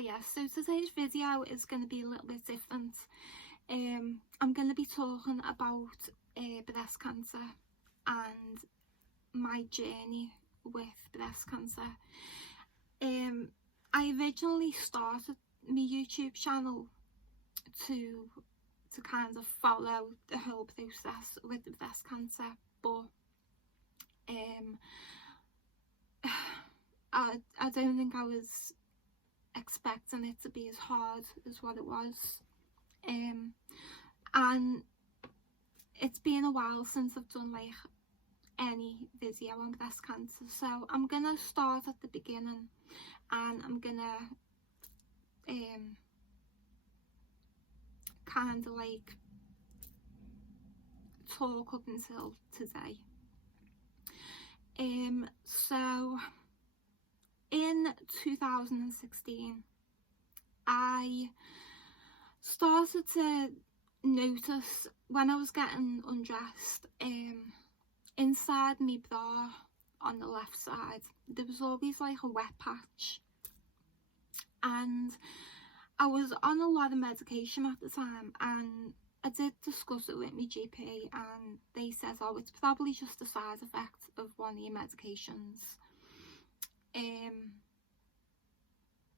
Yeah, so today's video is going to be a little bit different. I'm going to be talking about breast cancer and my journey with breast cancer. I originally started my YouTube channel to kind of follow the whole process with the breast cancer, but I don't think I was expecting it to be as hard as what it was, and it's been a while since I've done like any video on breast cancer, so I'm gonna start at the beginning and I'm gonna kind of like talk up until today. So in 2016 I started to notice when I was getting undressed, inside my bra on the left side there was always like a wet patch, and I was on a lot of medication at the time, and I did discuss it with my GP and they said, oh, it's probably just a side effect of one of your medications.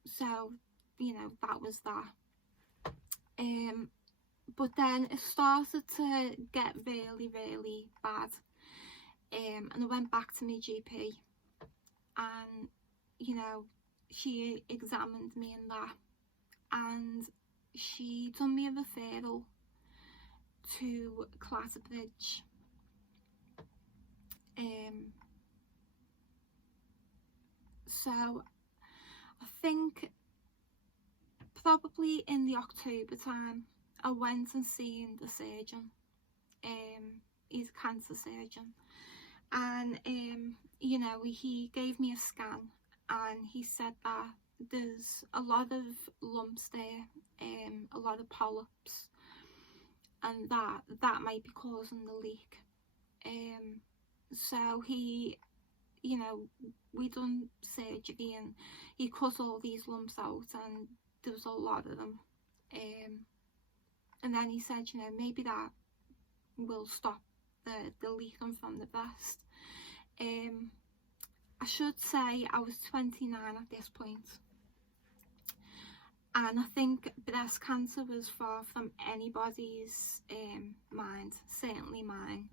So you know, that was that. But then it started to get really bad, and I went back to my GP and you know, she examined me in that, and she done me a referral to Clatterbridge. So I think probably in the October time I went and seen the surgeon. He's a cancer surgeon, and you know, he gave me a scan and he said that there's a lot of lumps there, a lot of polyps, and that might be causing the leak. So he, you know, we done surgery and he cut all these lumps out and there was a lot of them, and then he said, you know, maybe that will stop the leaking from the breast. I should say I was 29 at this point, and I think breast cancer was far from anybody's mind, certainly mine.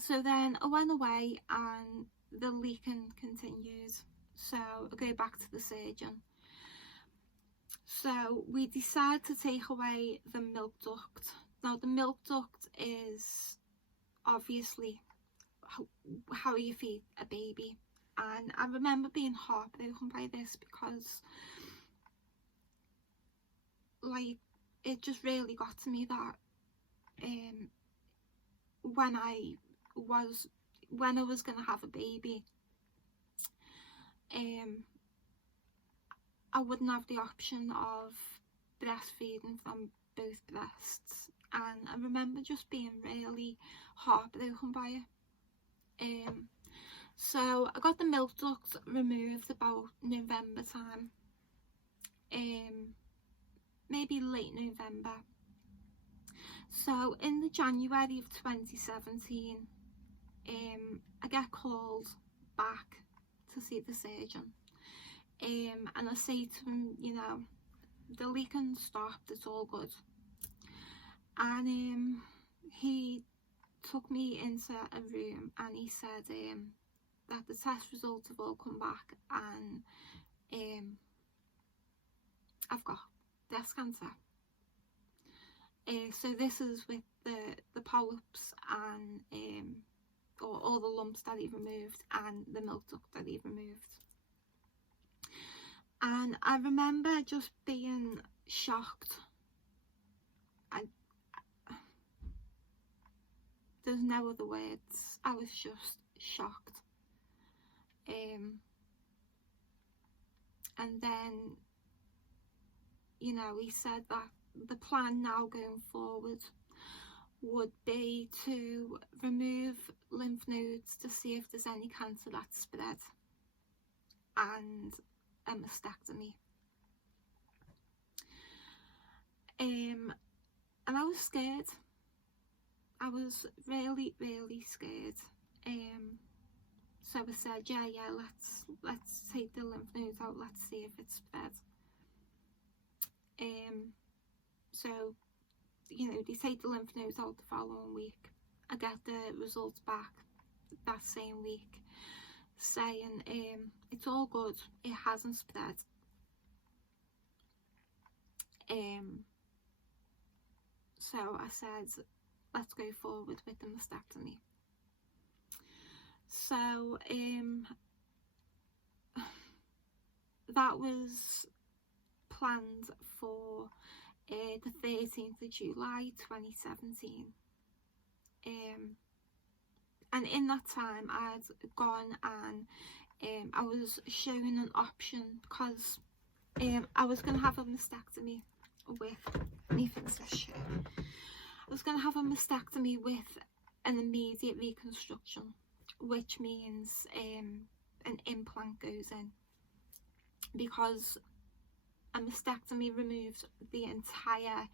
So then I went away and the leaking continued, so I go back to the surgeon. So we decided to take away the milk duct. Now the milk duct is obviously how you feed a baby, and I remember being heartbroken by this because like it just really got to me that when I was gonna have a baby, I wouldn't have the option of breastfeeding from both breasts, and I remember just being really heartbroken by it. So I got the milk duct removed about November time, maybe late November. So in the January of 2017, I get called back to see the surgeon, and I say to him, you know, the leaking stopped, it's all good. And he took me into a room and he said that the test results have all come back and I've got breast cancer. So this is with the polyps and or all the lumps that he removed and the milk duct that he removed. And I remember just being shocked. There's no other words. I was just shocked. And then, you know, he said that the plan now going forward would be to remove lymph nodes to see if there's any cancer that's spread, and a mastectomy. And I was scared. I was really, really scared. So I said, yeah, let's take the lymph nodes out, let's see if it's spread. So, you know, they take the lymph nodes out the following week. I get the results back that same week saying it's all good, it hasn't spread. So I said, let's go forward with the mastectomy. So that was planned for the 13th of July 2017. And in that time I'd gone and I was shown an option, because I was going to have a mastectomy with, let me fix this shit. I was going to have a mastectomy with an immediate reconstruction, which means an implant goes in, because a mastectomy removes the entire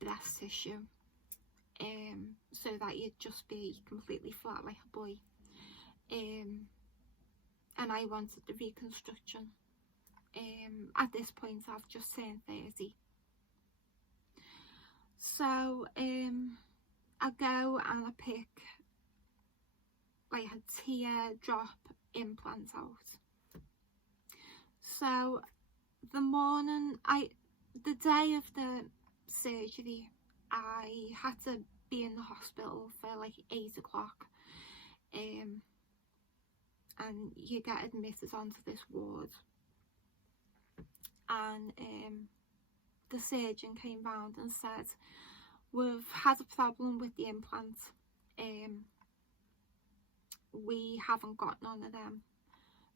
breast tissue, so that you'd just be completely flat like a boy. And I wanted the reconstruction. At this point I've just turned 30. So I go and I pick like a teardrop implant out. So the morning, the day of the surgery, I had to be in the hospital for like 8 o'clock. And you get admitted onto this ward. And the surgeon came round and said, we've had a problem with the implant. We haven't got none of them.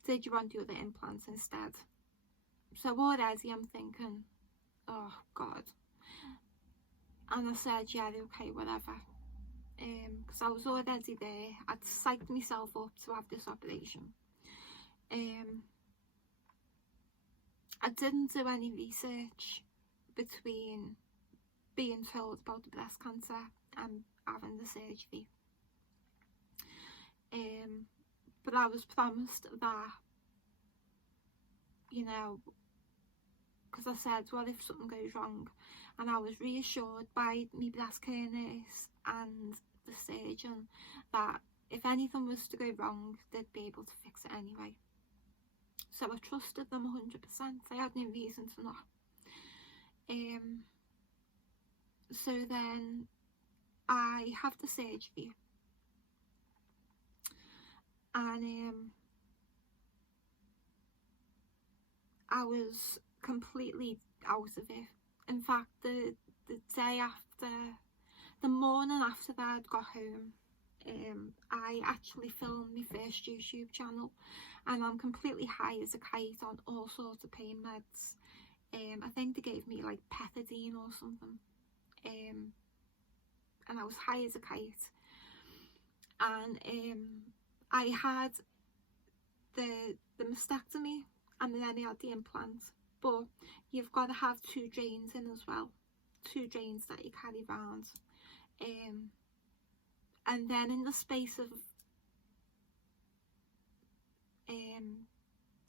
Did you want the other implants instead? So already I'm thinking, oh God. And I said, yeah, okay, whatever. Because I was already there. I'd psyched myself up to have this operation. I didn't do any research between being told about the breast cancer and having the surgery. But I was promised that, you know, because I said, what if something goes wrong? And I was reassured by my breast care nurse and the surgeon that if anything was to go wrong, they'd be able to fix it anyway. So I trusted them 100%. I had no reason to not. So then I have the surgery, and I was completely out of it. In fact, the day after, the morning after that I'd got home, I actually filmed my first YouTube channel, and I'm completely high as a kite on all sorts of pain meds. I think they gave me like pethidine or something, and I was high as a kite. And I had the mastectomy, and then I had the implant, but you've got to have 2 drains in as well, 2 drains that you carry around. And then in the space of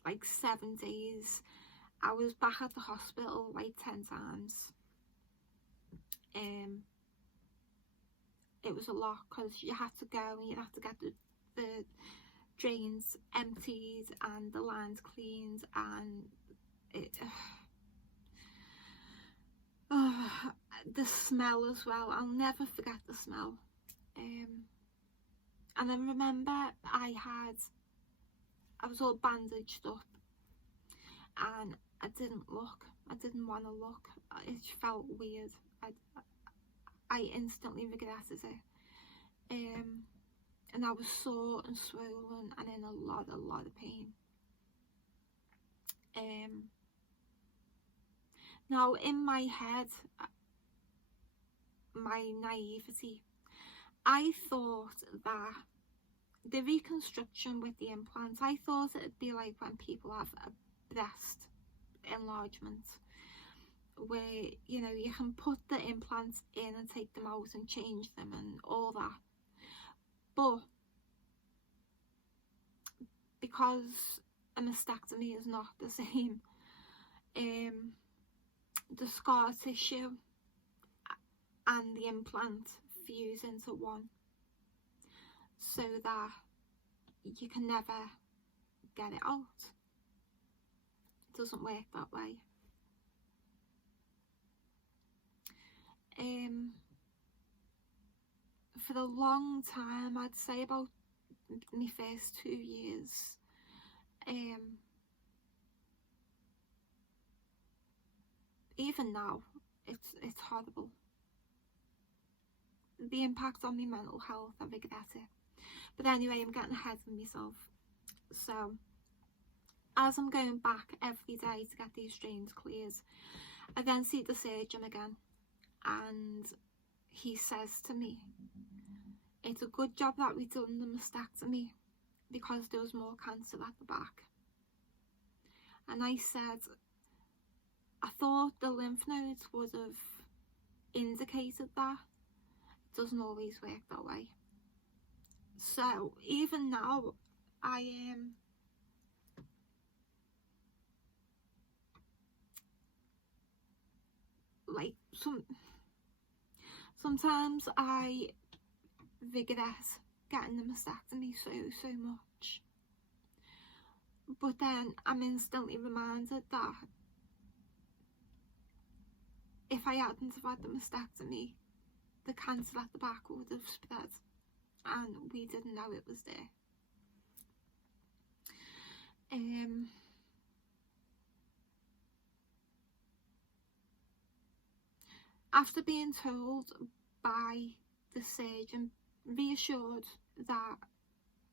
like 7 days, I was back at the hospital like 10 times. It was a lot, because you had to go and you had to get the drains emptied and the lines cleaned, and it, the smell as well. I'll never forget the smell. And I remember I was all bandaged up, and I didn't want to look. It felt weird. I instantly regretted it. And I was sore and swollen and in a lot of pain. Now in my head, my naivety, I thought that the reconstruction with the implants, I thought it'd be like when people have breast enlargement, where you know you can put the implants in and take them out and change them and all that. But because a mastectomy is not the same, the scar tissue and the implant fuse into one, so that you can never get it out. It doesn't work that way. For a long time, I'd say about my first 2 years, even now, it's horrible. The impact on my mental health, I regret it. But anyway, I'm getting ahead of myself. So, as I'm going back every day to get these drains cleared, I then see the surgeon again, and he says to me, it's a good job that we done the mastectomy, because there was more cancer at the back. And I said, I thought the lymph nodes would have indicated that. It doesn't always work that way. So even now, I am like sometimes I regret getting the mastectomy so much, but then I'm instantly reminded that if I hadn't have had the mastectomy, the cancer at the back would have spread and we didn't know it was there. After being told by the surgeon, reassured that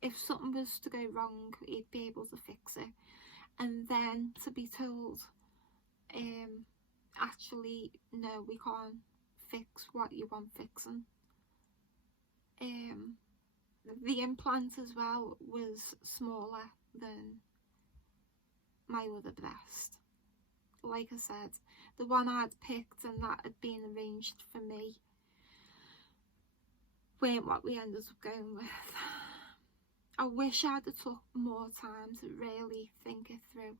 if something was to go wrong, he'd be able to fix it, and then to be told, actually, no, we can't fix what you want fixing. The implant as well was smaller than my other breast. Like I said, the one I'd picked and that had been arranged for me weren't what we ended up going with. I wish I'd have took more time to really think it through.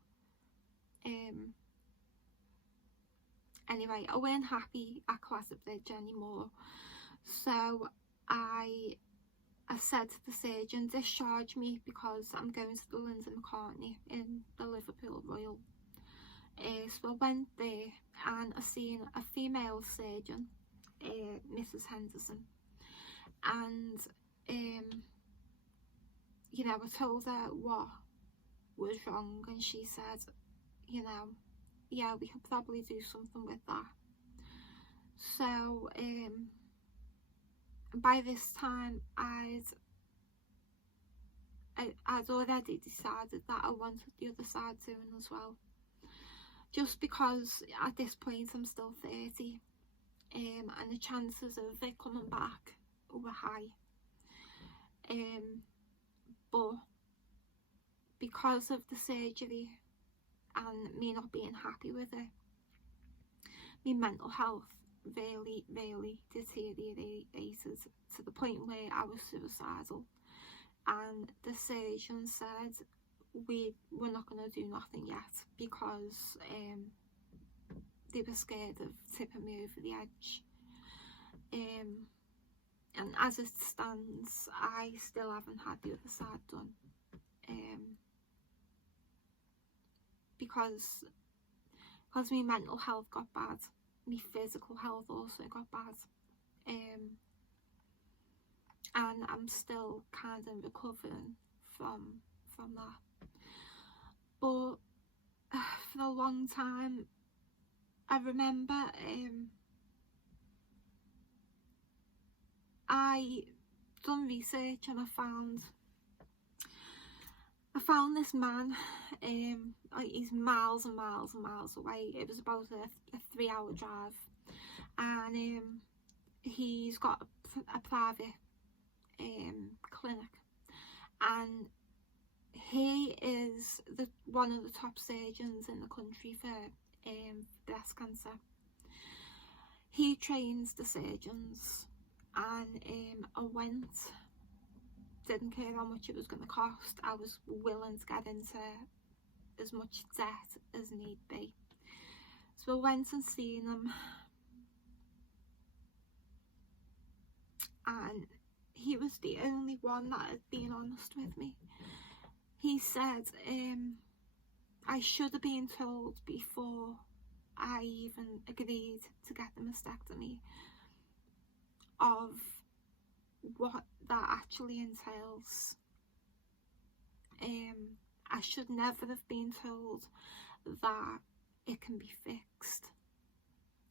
Anyway, I weren't happy at Classic Bridge anymore, so I said to the surgeon, discharge me, because I'm going to the Linda McCartney in the Liverpool Royal. So I went there and I seen a female surgeon, Mrs. Henderson, and you know, I told her what was wrong, and she said, you know, yeah, we could probably do something with that. So by this time I'd already decided that I wanted the other side doing as well, just because at this point I'm still 30, and the chances of it coming back were high. But because of the surgery and me not being happy with it, my mental health really deteriorated to the point where I was suicidal, and the surgeon said we're not going to do nothing yet, because they were scared of tipping me over the edge. And as it stands, I still haven't had the other side done, because my mental health got bad, my physical health also got bad, and I'm still kind of recovering from that. But for a long time, I remember I done research and I found this man. He's miles and miles and miles away. It was about a 3-hour drive, and he's got a private clinic, and he is one of the top surgeons in the country for breast cancer. He trains the surgeons, and I went, didn't care how much it was going to cost. I was willing to get into as much debt as need be. So I went and seen him, and he was the only one that had been honest with me. He said I should have been told before I even agreed to get the mastectomy of what that actually entails. I should never have been told that it can be fixed.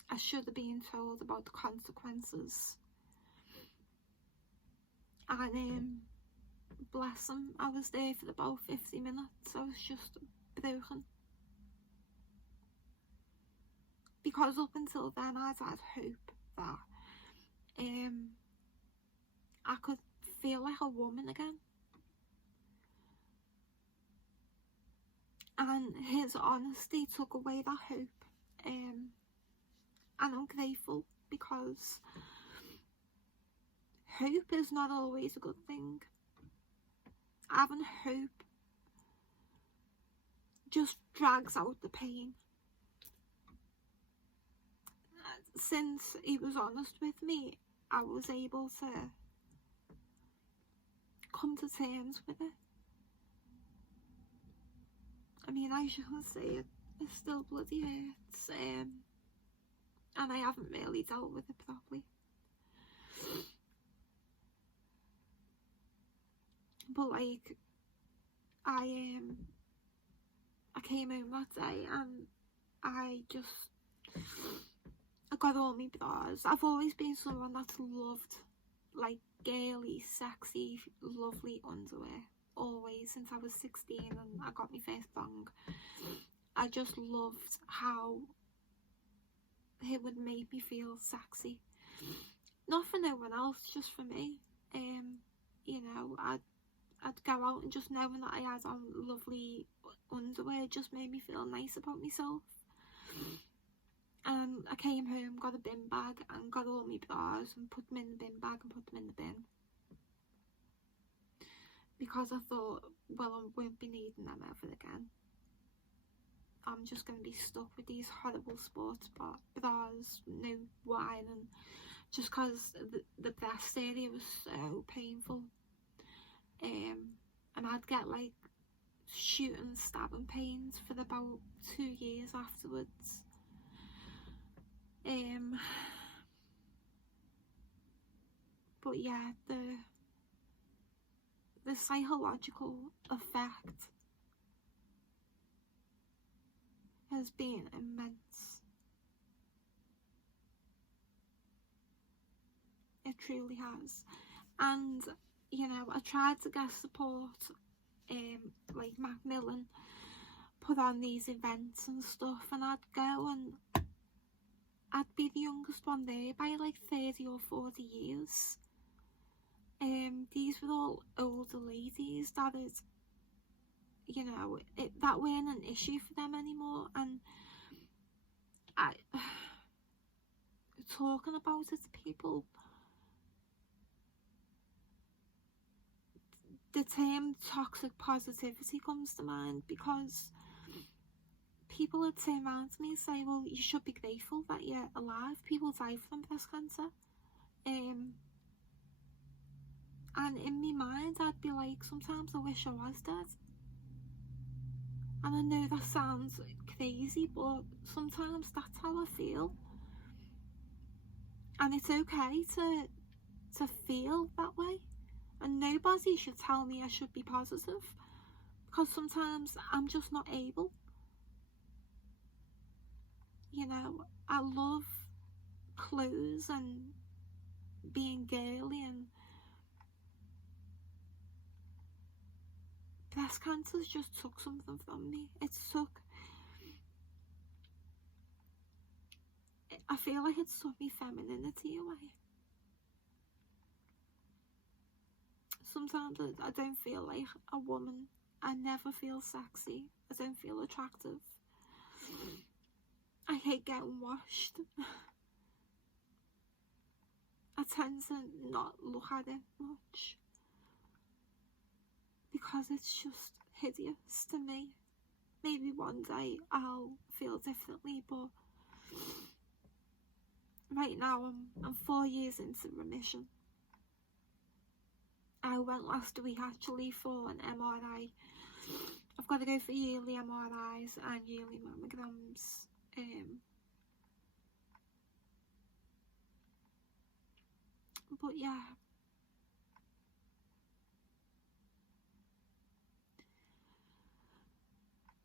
I should have been told about the consequences. And bless him, I was there for about 50 minutes. I was just broken. Because up until then I'd had hope that I could feel like a woman again. And his honesty took away that hope. And I'm grateful, because hope is not always a good thing. Having hope just drags out the pain. Since he was honest with me, I was able to come to terms with it. I mean, I shouldn't say it, it still bloody hurts, and I haven't really dealt with it properly. But like, I came home that day and I got all my bras. I've always been someone that's loved like girly, sexy, lovely underwear. Always, since I was 16 and I got my first thong. I just loved how it would make me feel sexy. Not for no one else, just for me. You know, I'd go out and just knowing that I had on lovely underwear just made me feel nice about myself. And I came home, got a bin bag and got all my bras and put them in the bin bag and put them in the bin. Because I thought, well, I won't be needing them ever again. I'm just going to be stuck with these horrible sports bras, no whining, just because the breast area was so painful. And I'd get like shooting, stabbing pains for about 2 years afterwards. But yeah, the psychological effect has been immense. It truly has. And you know, I tried to get support, like Macmillan put on these events and stuff, and I'd go and I'd be the youngest one there by like 30 or 40 years. These were all older ladies that is, you know, that weren't an issue for them anymore. And I talking about it to people, the term toxic positivity comes to mind, because people would turn around to me and say, well, you should be grateful that you're alive. People die from breast cancer. And in my mind, I'd be like, sometimes I wish I was dead. And I know that sounds crazy, but sometimes that's how I feel. And it's okay to feel that way. And nobody should tell me I should be positive, because sometimes I'm just not able. You know, I love clothes and being girly, and breast cancer's just took something from me. I feel like it took me femininity away. Sometimes I don't feel like a woman I never feel sexy. I don't feel attractive. I hate getting washed. I tend to not look at it much because it's just hideous to me. Maybe one day I'll feel differently, but right now I'm 4 years into remission. I went last week actually for an MRI. I've got to go for yearly MRIs and yearly mammograms. But yeah,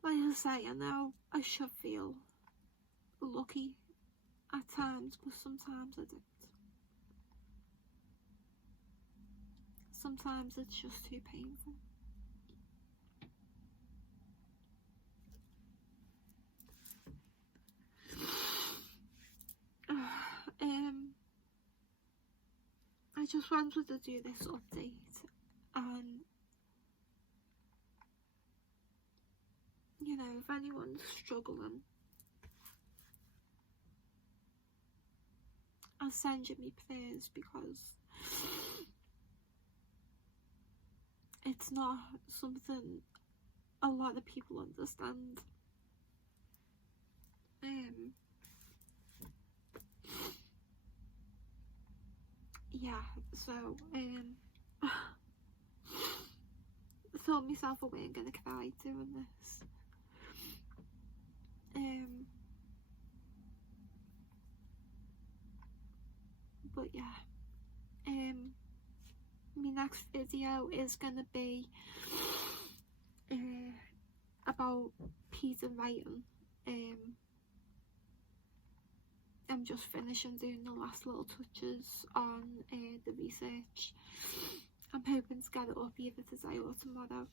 like I say, I know I should feel lucky at times, but sometimes I don't. Sometimes it's just too painful. I just wanted to do this update, and you know, if anyone's struggling, I'll send you me prayers, because it's not something a lot of people understand. Yeah, so I thought myself I weren't gonna cry doing this. But yeah, my next video is gonna be about Peter writing. I'm just finishing doing the last little touches on the research. I'm hoping to get it up either today or tomorrow.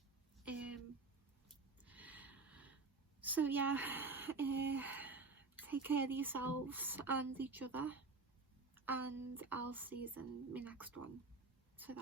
So yeah, take care of yourselves and each other, and I'll see you in my next one. Ta-da.